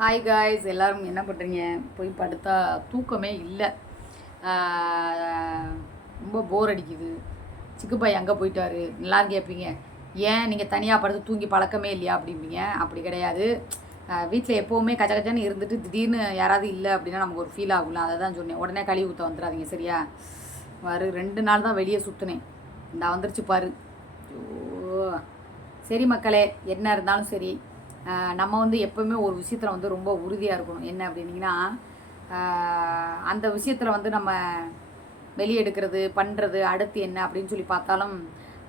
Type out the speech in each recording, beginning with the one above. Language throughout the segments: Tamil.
ஹாய் காய்ஸ் எல்லோரும் என்ன பண்ணுறீங்க போய் படுத்தா தூக்கமே இல்லை. ரொம்ப போர் அடிக்குது. சிக்குப்பாய் எங்கே போயிட்டார். எல்லாரும் கேட்பீங்க ஏன் நீங்கள் தனியாக படுத்து தூங்கி பழக்கமே இல்லையா அப்படிம்பீங்க? அப்படி கிடையாது. வீட்டில் எப்போவுமே கச்ச கச்சன்னு இருந்துட்டு திடீர்னு யாராவது இல்லை அப்படின்னா நமக்கு ஒரு ஃபீல் ஆகும்ல. அதை தான் சொன்னேன். உடனே கழிவு ஊற்ற வந்துடாதீங்க சரியா? வரு ரெண்டு நாள் தான் வெளியே சுற்றுனேன் இந்த வந்துருச்சு பாரு. ஓ சரி மக்களே என்ன இருந்தாலும் சரி. நம்ம வந்து எப்போவுமே ஒரு விஷயத்தில் வந்து ரொம்ப உறுதியாக இருக்கணும். என்ன அப்படின்னீங்கன்னா அந்த விஷயத்தில் வந்து நம்ம வெளியெடுக்கிறது பண்ணுறது அடுத்து என்ன அப்படின்னு சொல்லி பார்த்தாலும்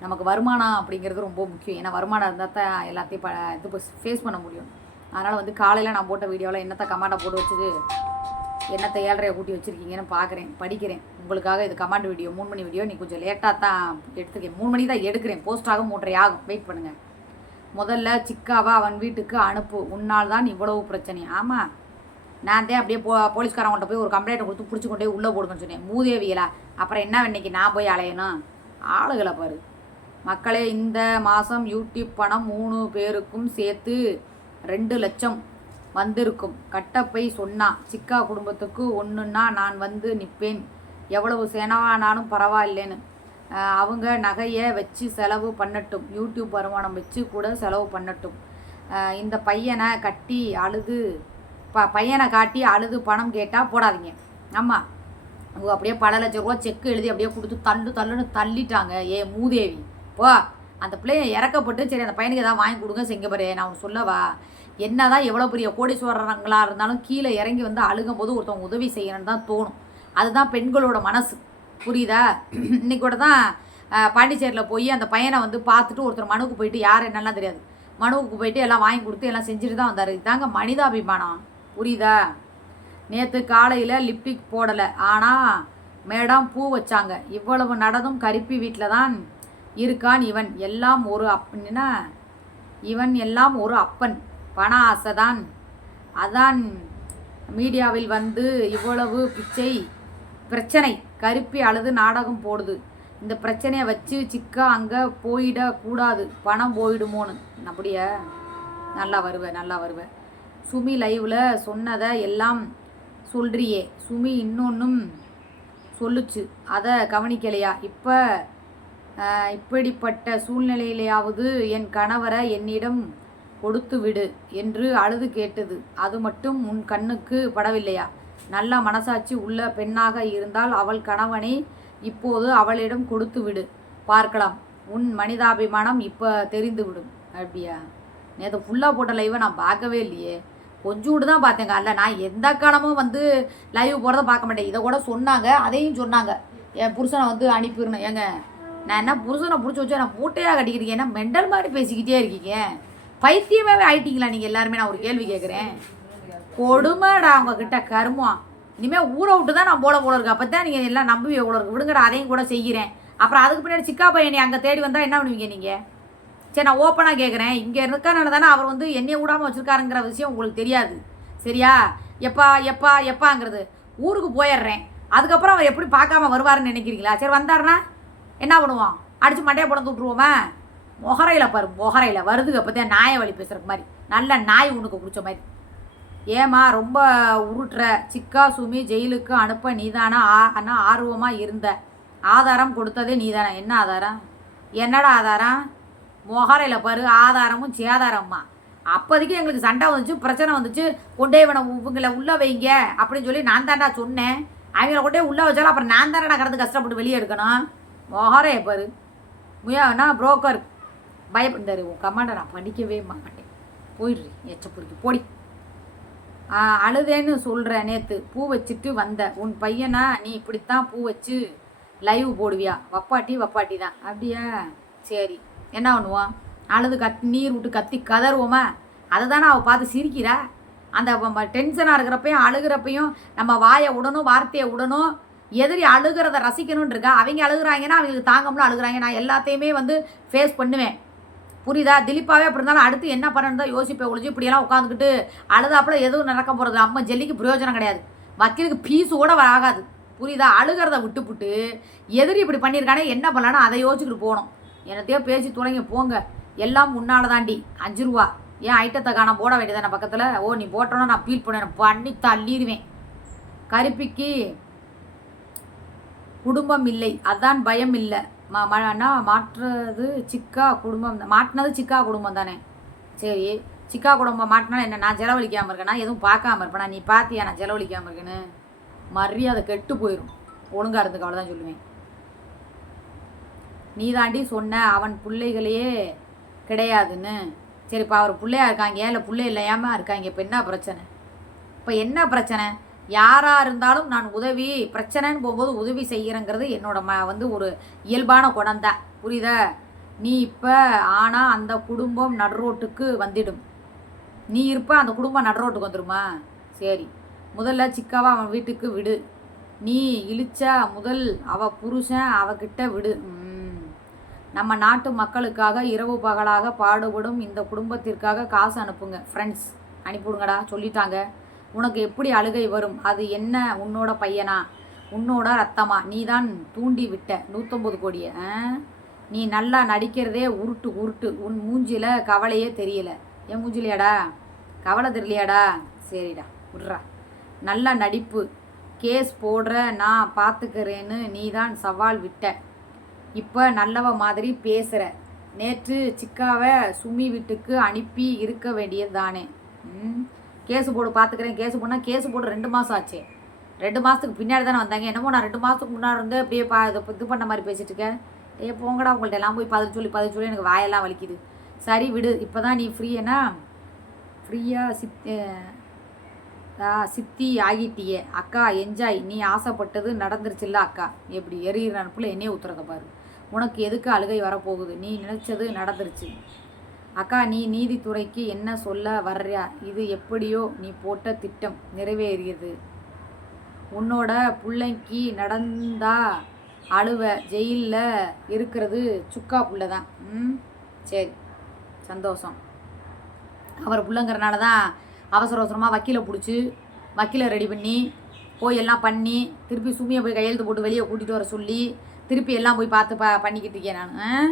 நமக்கு வருமானம் அப்படிங்கிறது ரொம்ப முக்கியம். ஏன்னா வருமானம் இருந்தால் தான் எல்லாத்தையும் ப இது ஃபேஸ் பண்ண முடியும். அதனால் வந்து காலையில் நான் போட்ட வீடியோவில் என்னத்தை கமாண்டை போட்டு வச்சுது என்னத்தை ஏழரையை கூட்டி வச்சுருக்கீங்கன்னு பார்க்குறேன் படிக்கிறேன். உங்களுக்காக இது கமாண்ட் வீடியோ மூணு மணி வீடியோ நீ கொஞ்சம் லேட்டாக தான் எடுத்துக்கேன் மூணு மணி தான் எடுக்கிறேன். போஸ்டாக மூன்றரை ஆகும். வெயிட் பண்ணுங்கள் முதல்ல சிக்காவை அவன் வீட்டுக்கு அனுப்பு. உன்னால் தான் இவ்வளவு பிரச்சனை. ஆமாம் நான் தான் அப்படியே போ போலீஸ்காரவங்கள்ட்ட போய் ஒரு கம்ப்ளைண்ட் கொடுத்து பிடிச்சி கொண்டே உள்ளே போடுங்கன்னு சொன்னேன். மூதேவியலா அப்புறம் என்ன இன்னைக்கு நான் போய் அலையணும்? ஆளுகளை பாரு. மக்களே இந்த மாதம் யூடியூப் பணம் மூணு பேருக்கும் சேர்த்து ரெண்டு லட்சம் வந்திருக்கும். கட்டப்பை சொன்னா சிக்கா குடும்பத்துக்கு ஒன்றுன்னா நான் வந்து நிற்பேன் எவ்வளவு சேனவானாலும் பரவாயில்லைன்னு. அவங்க நகையை வச்சு செலவு பண்ணட்டும். யூடியூப் வருமானம் வச்சு கூட செலவு பண்ணட்டும். இந்த பையனை கட்டி அழுது ப பையனை காட்டி அழுது பணம் கேட்டால் போடாதீங்க. ஆமாம் அவங்க அப்படியே பல லட்ச ரூபா செக்கு எழுதி அப்படியே கொடுத்து தள்ளு தள்ளுன்னு தள்ளிட்டாங்க. ஏ மூதேவி. போ. அந்த பிள்ளைய இறக்கப்பட்டு சரி அந்த பையனுக்கு ஏதாவது வாங்கி கொடுங்க செங்கப்பரே நான் அவன் சொல்லவா? என்னதான் எவ்வளோ பெரிய கோடீஸ்வரங்களா இருந்தாலும் கீழே இறங்கி வந்து அழுகும் போது ஒருத்தவங்க உதவி செய்யணும்னு தான் தோணும். அதுதான் பெண்களோட மனசு. புரியுதா? இன்னைக்கு கூட தான் பாண்டிச்சேரியில் போய் அந்த பையனை வந்து பார்த்துட்டு ஒருத்தர் மனுவுக்கு போயிட்டு யார் என்னெல்லாம் தெரியாது. மனுவுக்கு போயிட்டு எல்லாம் வாங்கி கொடுத்து எல்லாம் செஞ்சுட்டு தான் வந்தார். இதாங்க மனிதாபிமானம். புரியுதா? நேற்று காலையில் லிப்டிக் போடலை. ஆனால் மேடம் பூ வச்சாங்க. இவ்வளவு நடந்தும் கருப்பி வீட்டில் தான் இருக்கான் இவன். எல்லாம் ஒரு அப்படின்னா இவன் எல்லாம் ஒரு அப்பன். பண ஆசைதான் அதான் மீடியாவில் வந்து இவ்வளவு பிச்சை பிரச்சனை. கருப்பி அழுது நாடகம் போடுது. இந்த பிரச்சனையை வச்சு சிக்கா அங்கே போயிடக்கூடாது பணம் போயிடுமோன்னு. அப்படியே? நல்லா வருவேன் நல்லா வருவேன் சுமி லைவில் சொன்னதை எல்லாம் சொல்றியே. சுமி இன்னொன்றும் சொல்லுச்சு. அதை கவனிக்கலையா? இப்போ இப்படிப்பட்ட சூழ்நிலையிலேயாவது என் கணவரை என்னிடம் கொடுத்து விடு என்று அழுது கேட்டது. அது மட்டும் உன் கண்ணுக்கு படவில்லையா? நல்ல மனசாட்சி உள்ள பெண்ணாக இருந்தால் அவள் கணவனை இப்போது அவளிடம் கொடுத்து விடு. பார்க்கலாம். உன் மனிதாபிமானம் இப்போ தெரிந்து விடும். அப்படியா? நேற்று ஃபுல்லாக போட்ட லைவை நான் பார்க்கவே இல்லையே. கொஞ்சோண்டு தான் பார்த்தேங்க அல்ல நான் எந்த காலமும் வந்து லைவ் போகிறத பார்க்க மாட்டேன். இதை கூட சொன்னாங்க. அதையும் சொன்னாங்க. என் புருஷனை வந்து அனுப்பிடணும். ஏங்க நான் என்ன புருஷனை பிடிச்சி வச்சு நான் மூட்டையாக கட்டிக்கிறீங்க என்ன மெண்டல் மாதிரி பேசிக்கிட்டே இருக்கீங்க? பைத்தியமாகவே ஆயிட்டீங்களா நீங்கள் எல்லாருமே? நான் ஒரு கேள்வி கேட்குறேன் கொடுமைடா உங்ககிட்ட கருமம் இனிமேல் ஊரை விட்டு தான் நான் போட போல இருக்கு. அப்போ தான் நீங்கள் எல்லாம் நம்பி போல இருக்கு. விடுங்கடா அதையும் கூட செய்கிறேன். அப்புறம் அதுக்கு பின்னாடி சிக்கா பையனை அங்கே தேடி வந்தால் என்ன பண்ணுவீங்க நீங்கள் சரி நான் ஓப்பனாக கேட்குறேன் இங்கே இருக்கனால தானே அவர் வந்து என்னையை விடாமல் வச்சுருக்காருங்கிற விஷயம் உங்களுக்கு தெரியாது. சரியா? எப்பா எப்பா எப்பாங்கிறது. ஊருக்கு போயிடுறேன். அதுக்கப்புறம் அவர் எப்படி பார்க்காம வருவாருன்னு நினைக்கிறீங்களா? சரி வந்தாருன்னா என்ன பண்ணுவோம்? அடித்து மண்டையை போட விட்ருவோமா மொகரையில் பாரு மொகரையில். வருது அப்போ தான் நாயை வழி பேசுகிற மாதிரி. நல்ல நாய் உனக்கு பிடிச்ச மாதிரி. ஏமா ரொம்ப உருட்டுற. சிக்கா சுமி ஜெயிலுக்கு அனுப்ப நீதானா? ஆ அண்ணா ஆர்வமாக இருந்த. ஆதாரம் கொடுத்ததே நீதானா? என்ன ஆதாரம்? என்னடா ஆதாரம்? மொகரையில் பாரு ஆதாரமும் சேதாரம்மா. அப்போதைக்கு எங்களுக்கு சண்டை வந்துச்சு பிரச்சனை வந்துச்சு. கொண்டே இவனை இவங்களை உள்ளே வைங்க அப்படின்னு சொல்லி நான் தாண்டா சொன்னேன். அவங்கள கொண்டே உள்ளே வச்சாலும் அப்புறம் நான் தானடா கடந்து கஷ்டப்பட்டு வெளியே எடுக்கணும்? மொகரைய பாரு. முயானா புரோக்கர் பயப்படாரு உன் கமாண்டை நான் படிக்கவே மாட்டேன். போயிடுறேன் எச்ச பொறுக்கி போடி. அழுதேன்னு சொல்கிறேன் நேற்று பூ வச்சுட்டு வந்த. உன் பையனா நீ இப்படித்தான் பூ வச்சு லைவ் போடுவியா? வப்பாட்டி வப்பாட்டி தான். அப்படியா? சரி. என்ன பண்ணுவோம் அழுது கத் நீர் விட்டு கத்தி கதறுவோமா? அதை தானே அவள் பார்த்து சிரிக்கிறா? அந்த டென்ஷனாக இருக்கிறப்பையும் அழுகிறப்பையும் நம்ம வாயை விடணும் வார்த்தையை விடணும். எதிரி அழுகிறத ரசிக்கணும்னு இருக்கா? அவங்க அழுகுறாங்கன்னா அவங்களுக்கு தாங்கம்னு அழுகுறாங்க. நான் எல்லாத்தையுமே வந்து ஃபேஸ் பண்ணுவேன். புரியுதா? திலீப்பாவே அப்படி இருந்தாலும் அடுத்து என்ன பண்ணணும் தான் யோசிப்பேன் ஒழிஞ்சு இப்படியெல்லாம் உட்காந்துக்கிட்டு அழுதாப்புல எதுவும் நடக்க போகிறது அம்மா ஜெல்லிக்கு பிரயோஜனம் கிடையாது. வக்கீலுக்கு ஃபீஸு கூட ஆகாது புரியுதா? அழுகிறத விட்டுப்புட்டு எதிரி இப்படி பண்ணியிருக்கானே என்ன பண்ணலான்னு அதை யோசிச்சுட்டு போகணும். என்னத்தையோ பேசி துணைங்க போங்க. எல்லாம் முன்னால் தாண்டி. அஞ்சு ரூபா. ஏன் ஐட்டத்தை காண போட வேண்டியதான பக்கத்தில்? ஓ நீ போட்டோன்னா நான் ஃபீல் பண்ணுவேன் பண்ணி தள்ளிடுவேன் கருப்பிக்கு குடும்பம் இல்லை. அதான் பயம் இல்லை. மா மாற்றுறது சிக்கா குடும்பம் மாட்டினது சிக்கா குடும்பம் தானே? சரி சிக்கா குடும்பம் மாட்டினா என்ன நான் செலவழிக்காமல் இருக்கேனா? எதுவும் பார்க்காம இருப்பேனா? நீ பார்த்தியா நான் செலவழிக்காமல் இருக்கேன்னு? மரியாதை கெட்டு போயிடும் ஒழுங்காக இருந்துக்கு அவ்வளோதான் சொல்லுவேன். நீ தாண்டி சொன்ன அவன் பிள்ளைகளையே கிடையாதுன்னு. சரிப்பா அவர் பிள்ளையா இருக்காங்க இல்லை பிள்ளை இல்லையாம இருக்காங்க இப்போ என்ன பிரச்சனை? இப்போ என்ன பிரச்சனை? யாராக இருந்தாலும் நான் உதவி பிரச்சனைன்னு போகும்போது உதவி செய்கிறேங்கிறது என்னோட ம வந்து ஒரு இயல்பான குணம் தான் புரியுதா? நீ இப்போ ஆனால் அந்த குடும்பம் நடுரோட்டுக்கு வந்துடும். நீ இருப்ப அந்த குடும்பம் நடுரோட்டுக்கு வந்துடுமா சரி. முதல்ல சிக்காவை அவன் வீட்டுக்கு விடு. நீ இழிச்சா முதல் அவ புருஷன் அவகிட்ட விடு. நம்ம நாட்டு மக்களுக்காக இரவு பகலாக பாடுபடும் இந்த குடும்பத்திற்காக காசு அனுப்புங்க. ஃப்ரெண்ட்ஸ் அனுப்பிவிடுங்கடா. சொல்லிட்டாங்க. உனக்கு எப்படி அழுகை வரும்? அது என்ன உன்னோட பையனா? உன்னோட ரத்தமா? நீ தான் தூண்டி விட்ட நூற்றம்பது கோடியை ஆ? நீ நல்லா நடிக்கிறதே உருட்டு உருட்டு. உன் மூஞ்சியில் கவலையே தெரியல. என் மூஞ்சிலையாடா? கவலை தெரியலையாடா? சரிடா விட்றா. நல்ல நடிப்பு. கேஸ் போடுற நான் பார்த்துக்கிறேன்னு நீ தான் சவால் விட்ட. இப்போ நல்லவ மாதிரி பேசுகிற நேற்று சிக்காவை சுமி வீட்டுக்கு அனுப்பி இருக்க வேண்டியது தானே ம்? கேஸு போடு பார்த்துக்கிறேன் கேஸு போனால் கேஸு போட்டு ரெண்டு மாதம் ஆச்சு. ரெண்டு மாதத்துக்கு பின்னாடி தானே வந்தாங்க. என்னமோ நான் ரெண்டு மாதத்துக்கு முன்னாடி இருந்து அப்படியே பா இது இது பண்ண மாதிரி பேசிட்டு இருக்கேன். ஏ போங்கடா உங்கள்ட்ட எல்லாம் போய் பதில் சொல்லி பதில் சொல்லி எனக்கு வாயெல்லாம் வலிக்குது. சரி விடு இப்போ தான் நீ ஃப்ரீயனா ஃப்ரீயாக சித் சித்தி ஆகிட்டியே. அக்கா என்ஜாய் நீ ஆசைப்பட்டது நடந்துருச்சுல்ல அக்கா. எப்படி எரியிற நினப்பில் என்னையே ஊத்துறத பாரு. உனக்கு எதுக்கு அழுகை வரப்போகுது? நீ நினச்சது நடந்துருச்சு. அக்கா நீ நீதித்துறைக்கு என்ன சொல்ல வர்றியா இது எப்படியோ நீ போட்ட திட்டம் நிறைவேறியது. உன்னோட பிள்ளைக்கு நடந்தா அழுவ ஜெயிலில் இருக்கிறது சுக்கா புள்ள தான் ம்? சரி. சந்தோஷம். அவர் புள்ளங்கிறனால தான் அவசர அவசரமாக வக்கீலை பிடிச்சி வக்கீலை ரெடி பண்ணி போய் எல்லாம் பண்ணி திருப்பி சுமியை போய் கையெழுத்து போட்டு வெளியே கூட்டிகிட்டு வர சொல்லி திருப்பி எல்லாம் போய் பார்த்து ப பண்ணிக்கிட்டு இருக்கேன் நான்.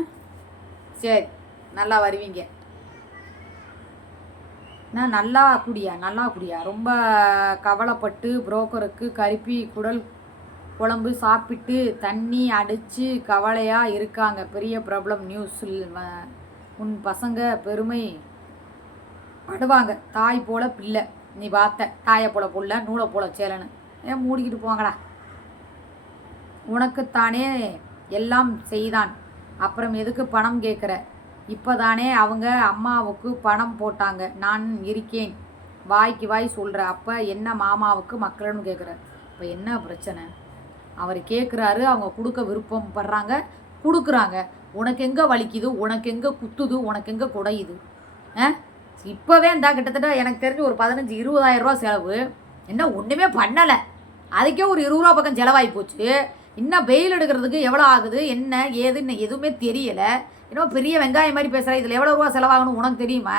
சரி. நல்லா வருவீங்க. நான் நல்லா குடியா? நல்லா குடியா? ரொம்ப கவலைப்பட்டு புரோக்கருக்கு கருப்பி குடல் குழம்பு சாப்பிட்டு தண்ணி அடித்து கவலையாக இருக்காங்க. பெரிய ப்ராப்ளம் நியூஸில் உன் பசங்க பெருமை படுவாங்க. தாய் போல பிள்ளை. நீ பார்த்த தாயை போல புள்ள நூலை போல சேலன்னு. ஏன் மூடிக்கிட்டு போங்கடா. உனக்குத்தானே எல்லாம் செய்தான். அப்புறம் எதுக்கு பணம் கேட்குற இப்போதானே அவங்க அம்மாவுக்கு பணம் போட்டாங்க. நான் இருக்கேன். வாய்க்கு வாய் சொல்கிற அப்போ என்ன மாமாவுக்கு மக்கள்னு கேட்குற இப்போ என்ன பிரச்சனை? அவர் கேட்குறாரு அவங்க கொடுக்க விருப்பம் படுறாங்க. கொடுக்குறாங்க. உனக்கு எங்கே வலிக்குது? உனக்கு எங்கே குத்துது? உனக்கு எங்கே குடையுது? ஆ? இப்போவே இந்தா கிட்டத்தட்ட எனக்கு தெரிஞ்சு ஒரு பதினஞ்சு இருபதாயிரம் ரூபா செலவு. என்ன ஒன்றுமே பண்ணலை. அதுக்கே ஒரு இருபது ரூபா பக்கம் செலவாகி போச்சு. இன்னும் பெயில் எடுக்கிறதுக்கு எவ்வளோ ஆகுது? என்ன ஏதுன்னு எதுவுமே தெரியலை. இன்னும் பெரிய வெங்காயம் மாதிரி பேசுகிற இதில் எவ்வளோ ரூபா செலவாகணும் உனக்கு தெரியுமா?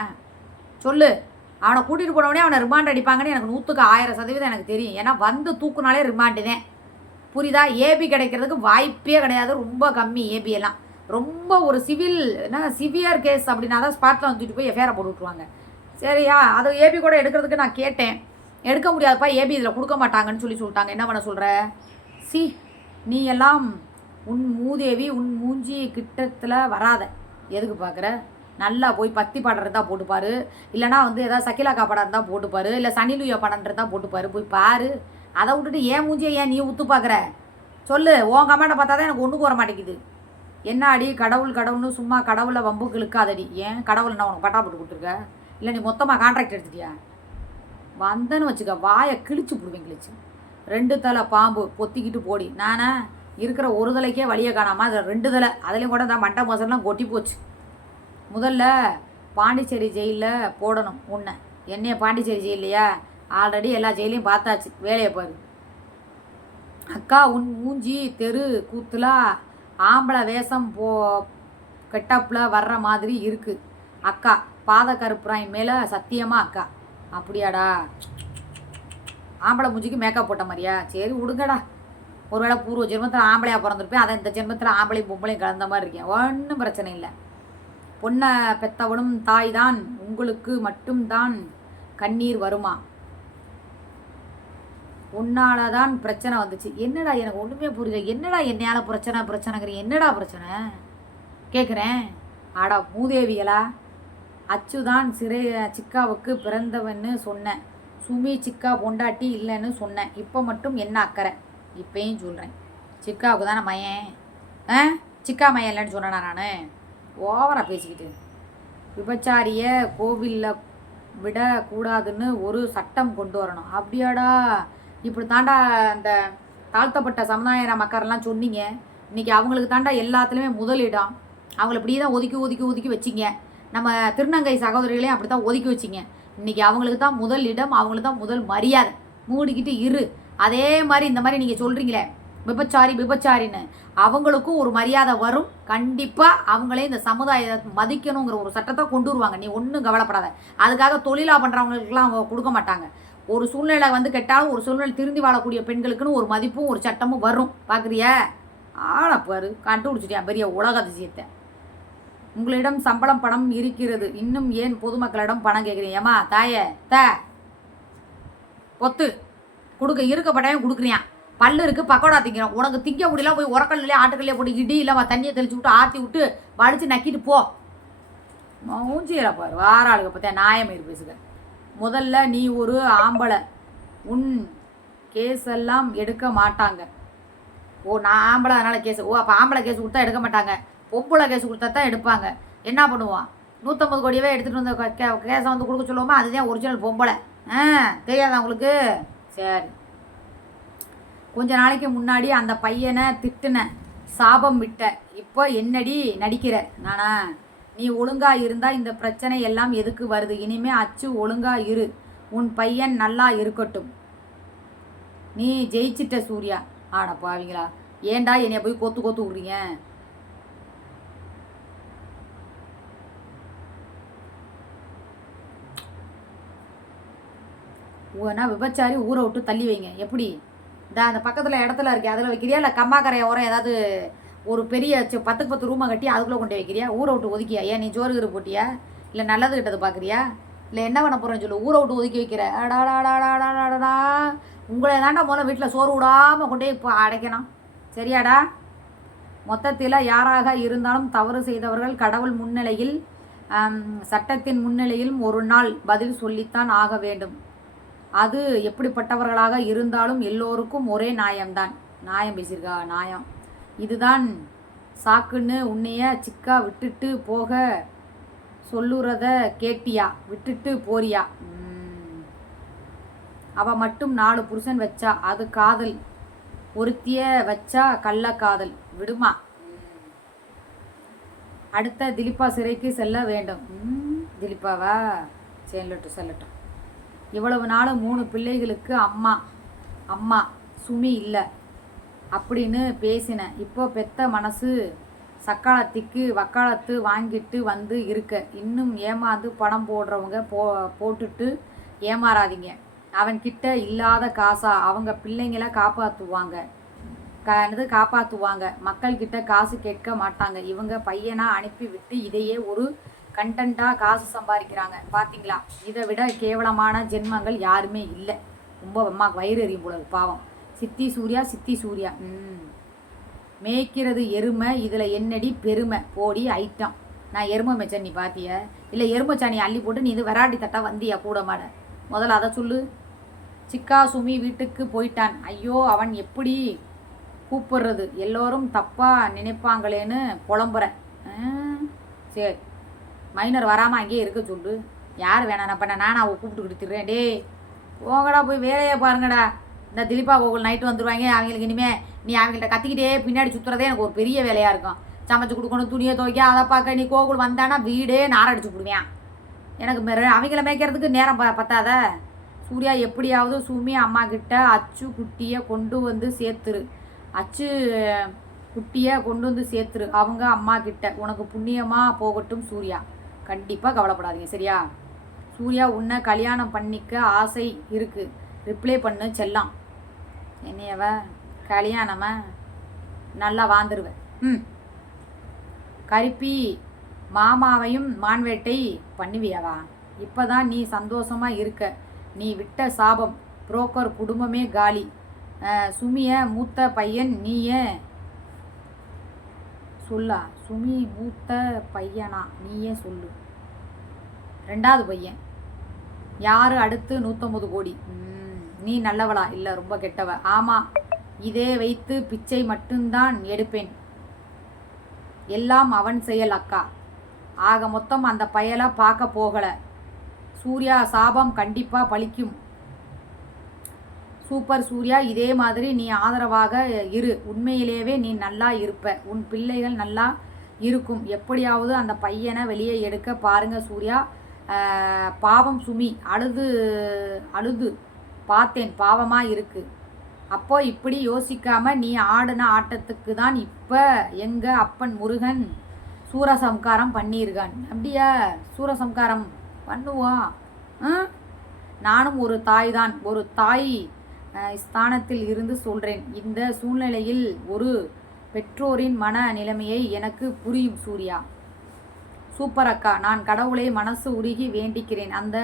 சொல்லு. அவனை கூட்டிகிட்டு போனவனே அவனை ரிமாண்ட் அடிப்பாங்கன்னு எனக்கு நூற்றுக்கு ஆயிரம் சதவீதம் எனக்கு தெரியும். ஏன்னா வந்து தூக்குனாலே ரிமாண்டு தான் புரியுதா? ஏபி கிடைக்கிறதுக்கு வாய்ப்பே கிடையாது. ரொம்ப கம்மி ஏபி எல்லாம். ரொம்ப ஒரு சிவில் என்ன சிவியர் கேஸ் அப்படின்னா தான் ஸ்பாட்டில் வந்துட்டு போய் எஃப்ஐஆர் போட்டு விட்ருவாங்க சரியா? அது ஏபி கூட எடுக்கிறதுக்கு நான் கேட்டேன். எடுக்க முடியாதுப்பா. ஏபி இதில் கொடுக்க மாட்டாங்கன்னு சொல்லி சொல்லிட்டாங்க. என்ன பண்ண சொல்கிற சி நீ எல்லாம் உன் மூதேவி உன் மூஞ்சி கிட்டத்தில் வராத. எதுக்கு பார்க்குற நல்லா போய் பத்தி படம் இருந்தால் போட்டுப்பாரு. இல்லைனா வந்து ஏதாவது சக்கிலாக்கா படம் இருந்தால் போட்டுப்பாரு. இல்லை சனிலுயா படம் இருந்தால் போட்டுப்பாரு. போய் பாரு. அதை விட்டுட்டு ஏன் மூஞ்சியை ஏன் நீ உத்து பார்க்குற சொல்லு. உன் கமெண்ட்டை பார்த்தா தான் எனக்கு ஒன்றுக்கு வர மாட்டேங்குது. என்ன அடி கடவுள் கடவுள்னு சும்மா கடவுளை வம்புக்கு இழுக்காதடி ஏன் கடவுள் என்ன உனக்கு பட்டா போட்டு கொடுத்துருக்க? இல்லை நீ மொத்தமாக கான்ட்ராக்ட் எடுத்துட்டியா? வந்தேன்னு வச்சுக்க வாயை கிழிச்சு விடுவேன் கிழிச்சு. ரெண்டு தலை பாம்பு பொத்திக்கிட்டு போடி. நானே இருக்கிற ஒரு தலைக்கே வழியை காணாமல் அதில் ரெண்டு தலை. அதுலேயும் கூட இந்த மண்டை மோசம்லாம் கொட்டி போச்சு. முதல்ல பாண்டிச்சேரி ஜெயிலில் போடணும் உன்னை. என்னைய பாண்டிச்சேரி ஜெயிலையா ஆல்ரெடி எல்லா ஜெயிலையும் பார்த்தாச்சு. வேலையை பாரு. அக்கா உன் மூஞ்சி தெரு கூத்துலாம் ஆம்பளை வேஷம் போ கெட்டப்பில் வர்ற மாதிரி இருக்குது அக்கா பாத கருப்புறாய் மேலே சத்தியமாக அக்கா. அப்படியாடா? ஆம்பளை மூஞ்சிக்கு மேக்கப் போட்ட மாதிரியா? சரி விடுங்கடா ஒருவேளை பூர்வ ஜென்மத்தில் ஆம்பளையாக பிறந்திருப்பேன் அதை இந்த ஜென்மத்தில் ஆம்பளை பொம்பளையும் கலந்த மாதிரி இருக்கேன். ஒன்றும் பிரச்சனை இல்லை. பொண்ணை பெத்தவனும் தாய்தான் உங்களுக்கு மட்டும்தான் கண்ணீர் வருமா? உன்னால தான் பிரச்சனை வந்துச்சு. என்னடா எனக்கு ஒன்றுமே புரியல. என்னடா என்னையால் பிரச்சனை பிரச்சனைங்கிற என்னடா பிரச்சனை? கேட்குறேன் ஆடா மூதேவிகளா? அச்சுதான் சிறை சிக்காவுக்கு பிறந்தவன்னு சொன்னேன். சுமி சிக்கா பொண்டாட்டி இல்லைன்னு சொன்னேன். இப்போ மட்டும் என்ன அக்கறை? இப்பயும் சொல்கிறேன் சிக்காவுக்கு தானே மயன்? ஆ? சிக்கா மயன் இல்லைன்னு சொன்னேனா நான்? ஓவராக பேசிக்கிட்டு. விபச்சாரிய கோவிலில் விடக்கூடாதுன்னு ஒரு சட்டம் கொண்டு வரணும். அப்படியாடா? இப்படி தாண்டா அந்த தாழ்த்தப்பட்ட சமுதாய மக்கள்லாம் சொன்னீங்க. இன்னைக்கு அவங்களுக்கு தாண்டா எல்லாத்துலேயுமே முதலிடம் அவங்கள இப்படியே தான் ஒதுக்கி ஒதுக்கி ஒதுக்கி வச்சிங்க. நம்ம திருநங்கை சகோதரிகளையும் அப்படி தான் ஒதுக்கி வச்சிங்க. இன்னைக்கு அவங்களுக்கு தான் முதல் இடம் அவங்களுக்கு தான் முதல் மரியாதை. மூடிக்கிட்டு இரு. அதே மாதிரி இந்த மாதிரி நீங்கள் சொல்கிறீங்களே விபச்சாரி விபச்சாரின்னு. அவங்களுக்கும் ஒரு மரியாதை வரும். கண்டிப்பாக அவங்களே இந்த சமுதாயத்தை மதிக்கணுங்கிற ஒரு சட்டத்தை கொண்டு வருவாங்க. நீ ஒன்றும் கவலைப்படாத. அதுக்காக தொழிலாக பண்ணுறவங்களுக்குலாம் அவங்க கொடுக்க மாட்டாங்க. ஒரு சூழ்நிலை வந்து கெட்டாலும் ஒரு சூழ்நிலை திருந்தி வாழக்கூடிய பெண்களுக்குன்னு ஒரு மதிப்பும் ஒரு சட்டமும் வரும். பார்க்குறியா ஆளை பாரு. கண்டுபிடிச்சிட்டியா? பெரிய உலக அதிசயத்தை. உங்களிடம் சம்பளம் பணம் இருக்கிறது. இன்னும் ஏன் பொதுமக்களிடம் பணம் கேட்குறீங்க? ஏமா தாயே த. பொத்து. கொடுக்க இருக்கப்படையும் கொடுக்குறியான் பல்லு இருக்குது பக்கோடா திங்கிறோம். உனக்கு திங்க முடியல போய் உரக்கல்லையே ஆட்டுக்கல்லையே போட்டு இடி இல்லை தண்ணியை தெளிச்சு விட்டு ஆற்றி விட்டு வடித்து நக்கிட்டு போ. மூஞ்சியில பாரு வார ஆளுக பார்த்தா நியாயமயிர் பேசுக. முதல்ல நீ ஒரு ஆம்பளை. உன் கேஸ் எல்லாம் எடுக்க மாட்டாங்க. ஓ நான் ஆம்பளை அதனால் கேஸ் ஓ அப்போ ஆம்பளை கேஸ் கொடுத்தா எடுக்க மாட்டாங்க. பொம்பளை கேஸ் கொடுத்தா தான் எடுப்பாங்க. என்ன பண்ணுவான்? நூற்றம்பது கோடியவே எடுத்துகிட்டு வந்து கே கேஸை வந்து கொடுக்க சொல்லுவோமா? அதுதான் ஒரிஜினல் பொம்பளை. ஆ தெரியாதா உங்களுக்கு? சரி. கொஞ்ச நாளைக்கு முன்னாடி அந்த பையனை திட்டுன சாபம் விட்ட. இப்போ என்னடி நடிக்கிற? நானா? நீ ஒழுங்கா இருந்தால் இந்த பிரச்சனை எல்லாம் எதுக்கு வருது? இனிமே அச்சு ஒழுங்கா இரு. உன் பையன் நல்லா இருக்கட்டும். நீ ஜெயிச்சிட்ட சூர்யா. ஆட பாவீங்களா. ஏன்டா என்னைய போய் கொத்து கொத்து விடுறீங்க? நான் விபச்சாரி ஊரை விட்டு தள்ளி வைங்க. எப்படி? இந்த அந்த பக்கத்தில் இடத்துல இருக்கே அதில் வைக்கிறியா? இல்லை கம்மாக்கரையை ஓரம் ஏதாவது ஒரு பெரிய பத்துக்கு பத்து ரூமை கட்டி அதுக்குள்ளே கொண்டு வைக்கிறியா? ஊரை விட்டு ஒதுக்கியா? ஏன் நீ ஜோறு கீறு போட்டியா? இல்லை நல்லது கிட்டது பார்க்குறியா இல்லை என்ன பண்ண போகிறேன்னு சொல்லு ஊரை விட்டு ஒதுக்கி வைக்கிற. அடாடாடாடாடாடாடா. உங்களை தாண்டா முதல்ல வீட்டில் சோறு விடாமல் கொண்டு போய் இப்போ அடைக்கணும். சரியாடா? மொத்தத்தில் யாராக இருந்தாலும் தவறு செய்தவர்கள் கடவுள் முன்னிலையில் சட்டத்தின் முன்னிலையிலும் ஒரு நாள் பதில் சொல்லித்தான் ஆக வேண்டும். அது எப்படிப்பட்டவர்களாக இருந்தாலும் எல்லோருக்கும் ஒரே நியாயம்தான். நியாயம் பேசியிருக்கா? நியாயம். இதுதான் சாக்குன்னு உன்னைய சிக்கா விட்டுட்டு போக சொல்லுறத கேட்டியா? விட்டுட்டு போறியா? அவ மட்டும் நாலு புருஷன் வச்சா அது காதல். ஒருத்திய வச்சா கள்ள காதல். விடுமா? அடுத்த திலீப்பா சிறைக்கு செல்ல வேண்டும். ம், திலீப்பாவா? செல்லட்டும் செல்லட்டும். இவ்வளவு நாள் மூணு பிள்ளைகளுக்கு அம்மா அம்மா சுமி இல்லை அப்படின்னு பேசினேன் இப்போ பெத்த மனசு சக்காலத்திக்கு வக்காலத்து வாங்கிட்டு வந்து இருக்க. இன்னும் ஏமாந்து பணம் போடுறவங்க போ போட்டுட்டு ஏமாறாதீங்க. அவன்கிட்ட இல்லாத காசா? அவங்க பிள்ளைங்கள காப்பாற்றுவாங்க க காப்பாற்றுவாங்க மக்கள்கிட்ட காசு கேட்க மாட்டாங்க. இவங்க பையனாக அனுப்பி விட்டு இதையே ஒரு கண்டென்ட்டாக காசு சம்பாதிக்கிறாங்க. பார்த்தீங்களா இதை விட கேவலமான ஜென்மங்கள் யாருமே இல்லை. ரொம்ப அம்மாவுக்கு வயிறு எறியும் போல பாவம். சித்தி சூர்யா சித்தி சூர்யா. ம். மேய்க்கிறது எருமை இதில் என்னடி பெருமை? போடி ஐட்டம். நான் எருமை மேய்ச்சேன் நீ பார்த்திய இல்லை எருமை சாணி அள்ளி போட்டு நீ இது வெராட்டி தட்டா வந்தியா? கூட மாட. முதல்ல அதை சொல்லு. சிக்கா சுமி வீட்டுக்கு போயிட்டான். ஐயோ அவன் எப்படி கூப்பிடுறது? எல்லோரும் தப்பாக நினைப்பாங்களேன்னு புலம்புறேன். சரி. மைனர் வராமல் அங்கேயே இருக்க சொல்லு. யார் வேணாம் நான் பண்ண நானா அவ கூப்பிட்டு கொடுத்துட்றேன். டேய் போங்கடா போய் வேலையை பாருங்கடா. இந்த திலீபா கோகுல் நைட்டு வந்துடுவாங்க அவங்களுக்கு இனிமேல் நீ அவங்கள்ட்ட கத்திக்கிட்டே பின்னாடி சுற்றுறதே எனக்கு ஒரு பெரிய வேலையாக இருக்கும். சமைச்சு கொடுக்கணும் துணியை துவைக்க அதை பார்க்க. நீ கோகுல் வந்தானா வீடே நாரடிச்சு விடுவேன். எனக்கு மெர- அவங்கள மேய்க்கிறதுக்கு நேரம் ப பத்தாத. சூர்யா எப்படியாவது சுமி அம்மா கிட்ட அச்சு குட்டியை கொண்டு வந்து சேர்த்துரு. அச்சு குட்டியை கொண்டு வந்து சேர்த்துரு. அவங்க அம்மா கிட்ட. உனக்கு புண்ணியமாக போகட்டும் சூர்யா. கண்டிப்பாக கவலைப்படாதீங்க சரியா? சூர்யா உன்னை கல்யாணம் பண்ணிக்க ஆசை இருக்குது ரிப்ளை பண்ணு செல்லாம் என்னையவ கல்யாணமா நல்லா வாழ்ந்துருவேன் ம். கருப்பி மாமாவையும் மான்வேட்டை பண்ணுவியாவா? இப்பதான் நீ சந்தோஷமாக இருக்க. நீ விட்ட சாபம். புரோக்கர் குடும்பமே காலி. சுமிய மூத்த பையன் நீயே. சொல்லா சுமி மூத்த பையனா? நீயே சொல்லு. ரெண்டாவது பையன். யார் அடுத்து நூற்றம்பது கோடி? நீ நல்லவளா? இல்லை ரொம்ப கெட்டவ. ஆமாம் இதே வைத்து பிச்சை மட்டும்தான் எடுப்பேன். எல்லாம் அவன் செயல் அக்கா. ஆக மொத்தம் அந்த பயலை பார்க்க போகலை. சூர்யா சாபம் கண்டிப்பாக பலிக்கும் சூப்பர் சூர்யா இதே மாதிரி நீ ஆதரவாக இரு. உண்மையிலேயே நீ நல்லா இருப்ப. உன் பிள்ளைகள் நல்லா இருக்கும். எப்படியாவது அந்த பையனை வெளியே எடுக்க பாருங்க சூர்யா. பாவம் சுமி அழுது அழுது பார்த்தேன் பாவமாக இருக்கு. அப்போ இப்படி யோசிக்காம நீ ஆடின ஆட்டத்துக்கு தான் இப்போ எங்கள் அப்பன் முருகன் சூரசம்காரம் பண்ணியிருக்கான். அப்படியா? சூரசம்காரம் பண்ணுவான் நானும் ஒரு தாய் தான் ஒரு தாய் ஸ்தானத்தில் இருந்து சொல்கிறேன் இந்த சூழ்நிலையில் ஒரு பெற்றோரின் மன நிலைமையை எனக்கு புரியும் சூர்யா. சூப்பர் அக்கா நான் கடவுளை மனசு உருகி வேண்டிக்கிறேன். அந்த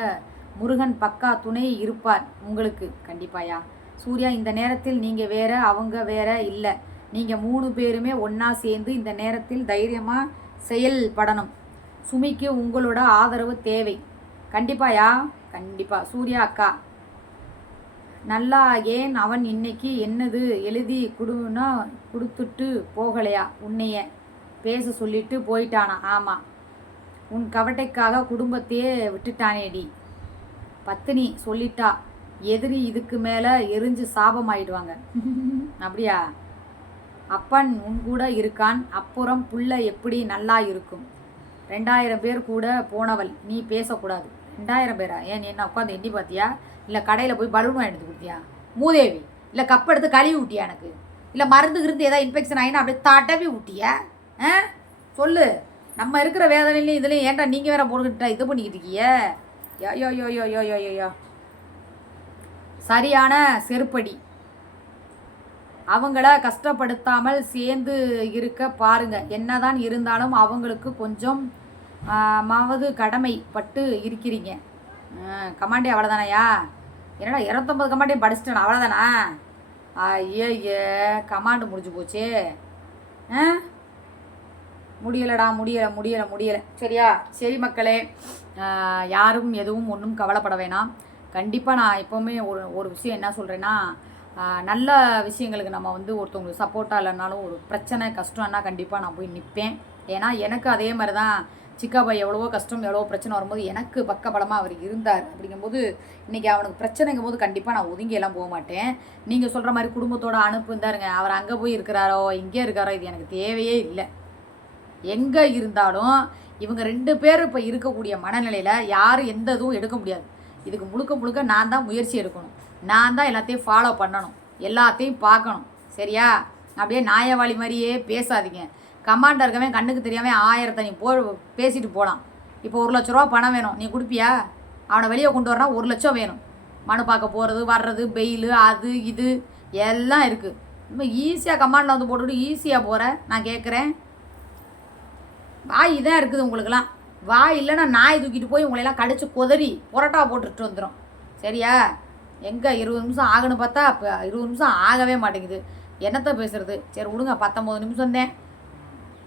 முருகன் பக்கா துணை இருப்பார் உங்களுக்கு. கண்டிப்பாயா? சூர்யா இந்த நேரத்தில் நீங்கள் வேற அவங்க வேற இல்லை. நீங்கள் மூணு பேருமே ஒன்றா சேர்ந்து இந்த நேரத்தில் தைரியமாக செயல்படணும். சுமிக்கு உங்களோட ஆதரவு தேவை. கண்டிப்பாயா? கண்டிப்பா. சூர்யா அக்கா நல்லா ஏன் அவன் இன்னைக்கு என்னது எழுதி கொடுன்னா கொடுத்துட்டு போகலையா? உன்னைய பேச சொல்லிட்டு போயிட்டானா? ஆமாம் உன் கவட்டைக்காக குடும்பத்தையே விட்டுட்டானேடி பத்தினி சொல்லிட்டா எதிரி இதுக்கு மேலே எரிஞ்சு சாபம் ஆயிடுவாங்க அப்படியா? அப்பன் உன் கூட இருக்கான் அப்புறம் புள்ள எப்படி நல்லா இருக்கும்? ரெண்டாயிரம் பேர் கூட போனவள் நீ பேசக்கூடாது. ரெண்டாயிரம் பேரா? ஏன் நீ என்ன உட்காந்து எண்ணி பார்த்தியா? இல்லை கடையில் போய் பலூன் எடுத்து கொடுத்தியா? மூதேவி இல்லை கப் எடுத்து கழுவி ஊட்டியா எனக்கு? இல்லை மருந்து இருந்து ஏதாவது இன்ஃபெக்ஷன் ஆகினா அப்படியே தடவி ஊட்டியா? ஆ? சொல்லு. நம்ம இருக்கிற வேதனையிலையும் இதுலையும் ஏன்டா நீங்கள் வேற போட்டுக்கிட்ட இது பண்ணிக்கிட்டு இருக்கீங்க? யோ யோ யோ யோ யோ யோ சரியான செருப்படி. அவங்கள கஷ்டப்படுத்தாமல் சேர்ந்து இருக்க பாருங்கள் என்னதான் இருந்தாலும் அவங்களுக்கு கொஞ்சம் மாவது கடமை பட்டு இருக்கிறீங்க கமாண்டே அவ்வளோதானையா என்னடா இருபத்தொம்பது கமாண்டே படிச்சிட்டேன் அவ்வளோதானா ஐயே கமாண்டு முடிஞ்சு போச்சு. ஆ? முடியலடா முடியலை முடியலை முடியலை. சரியா? சரி மக்களே யாரும் எதுவும் ஒன்றும் கவலைப்பட வேணாம். கண்டிப்பாக நான் எப்போவுமே ஒரு ஒரு விஷயம் என்ன சொல்கிறேன்னா நல்ல விஷயங்களுக்கு நம்ம வந்து ஒருத்தவங்களுக்கு சப்போர்ட்டாக இல்லைனாலும் ஒரு பிரச்சனை கஷ்டம்னா கண்டிப்பாக நான் போய் நிற்பேன் ஏன்னா எனக்கு அதே மாதிரி தான் சிக்காபாய் எவ்வளவோ கஷ்டம் எவ்வளவோ பிரச்சனை வரும்போது எனக்கு பக்கபலமாக அவர் இருந்தார். அப்படிங்கும்போது இன்றைக்கி அவனுக்கு பிரச்சனைங்கும் போது கண்டிப்பாக நான் ஒதுங்கியெல்லாம் போக மாட்டேன். நீங்கள் சொல்கிற மாதிரி குடும்பத்தோடு அனுப்பு இருந்தாருங்க அவர் அங்கே போய் இருக்கிறாரோ இங்கே இருக்காரோ இது எனக்கு தேவையே இல்லை. எங்கே இருந்தாலும் இவங்க ரெண்டு பேர் இப்போ இருக்கக்கூடிய மனநிலையில் யாரும் எந்த இதுவும் எடுக்க முடியாது. இதுக்கு முழுக்க முழுக்க நான் தான் முயற்சி எடுக்கணும். நான் தான் எல்லாத்தையும் ஃபாலோ பண்ணணும். எல்லாத்தையும் பார்க்கணும். சரியா? அப்படியே நாயவாளி மாதிரியே பேசாதீங்க. கமாண்டர் இருக்கவன் கண்ணுக்கு தெரியாமல் ஆயிரத்தை நீ போ பேசிட்டு போகலாம் இப்போ ஒரு லட்ச ரூபா பணம் வேணும். நீ கொடுப்பியா? அவனை வெளியே கொண்டு வரனா ஒரு லட்சம் வேணும். மனு பார்க்க போகிறது வர்றது பெயில் அது இது எல்லாம் இருக்குது ரொம்ப ஈஸியாக கமாண்டில் வந்து போட்டுவிட்டு ஈஸியாக போகிற நான் கேட்குறேன் வாய் இதான் இருக்குது உங்களுக்கெல்லாம். வாய் இல்லைன்னா நாய் தூக்கிட்டு போய் உங்களையெல்லாம் கடிச்சு குதறி புரோட்டா போட்டுட்டு வந்துடும் சரியா? எங்கே இருபது நிமிஷம் ஆகணும் பார்த்தா இப்போ இருபது நிமிஷம் ஆகவே மாட்டேங்குது. என்னத்த பேசுறது? சரி விடுங்க பத்தொம்பது நிமிஷம் தான்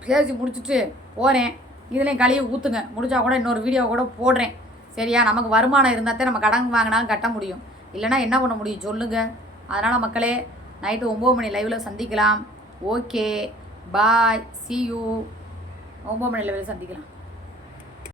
பேசி முடிச்சுட்டு போகிறேன் இதுலேயும் கழுவி ஊற்றுங்க முடிஞ்சா கூட இன்னொரு வீடியோ கூட போடுறேன். சரியா? நமக்கு வருமானம் இருந்தால் தான் நம்ம கடன் வாங்கினாலும் கட்ட முடியும். இல்லைன்னா என்ன பண்ண முடியும்? சொல்லுங்கள் அதனால் மக்களே நைட்டு ஒம்பது மணி லைவில் சந்திக்கலாம். ஓகே பாய் சி யூ ஒம்பது மணி லெவலில் சந்திக்கலாம்.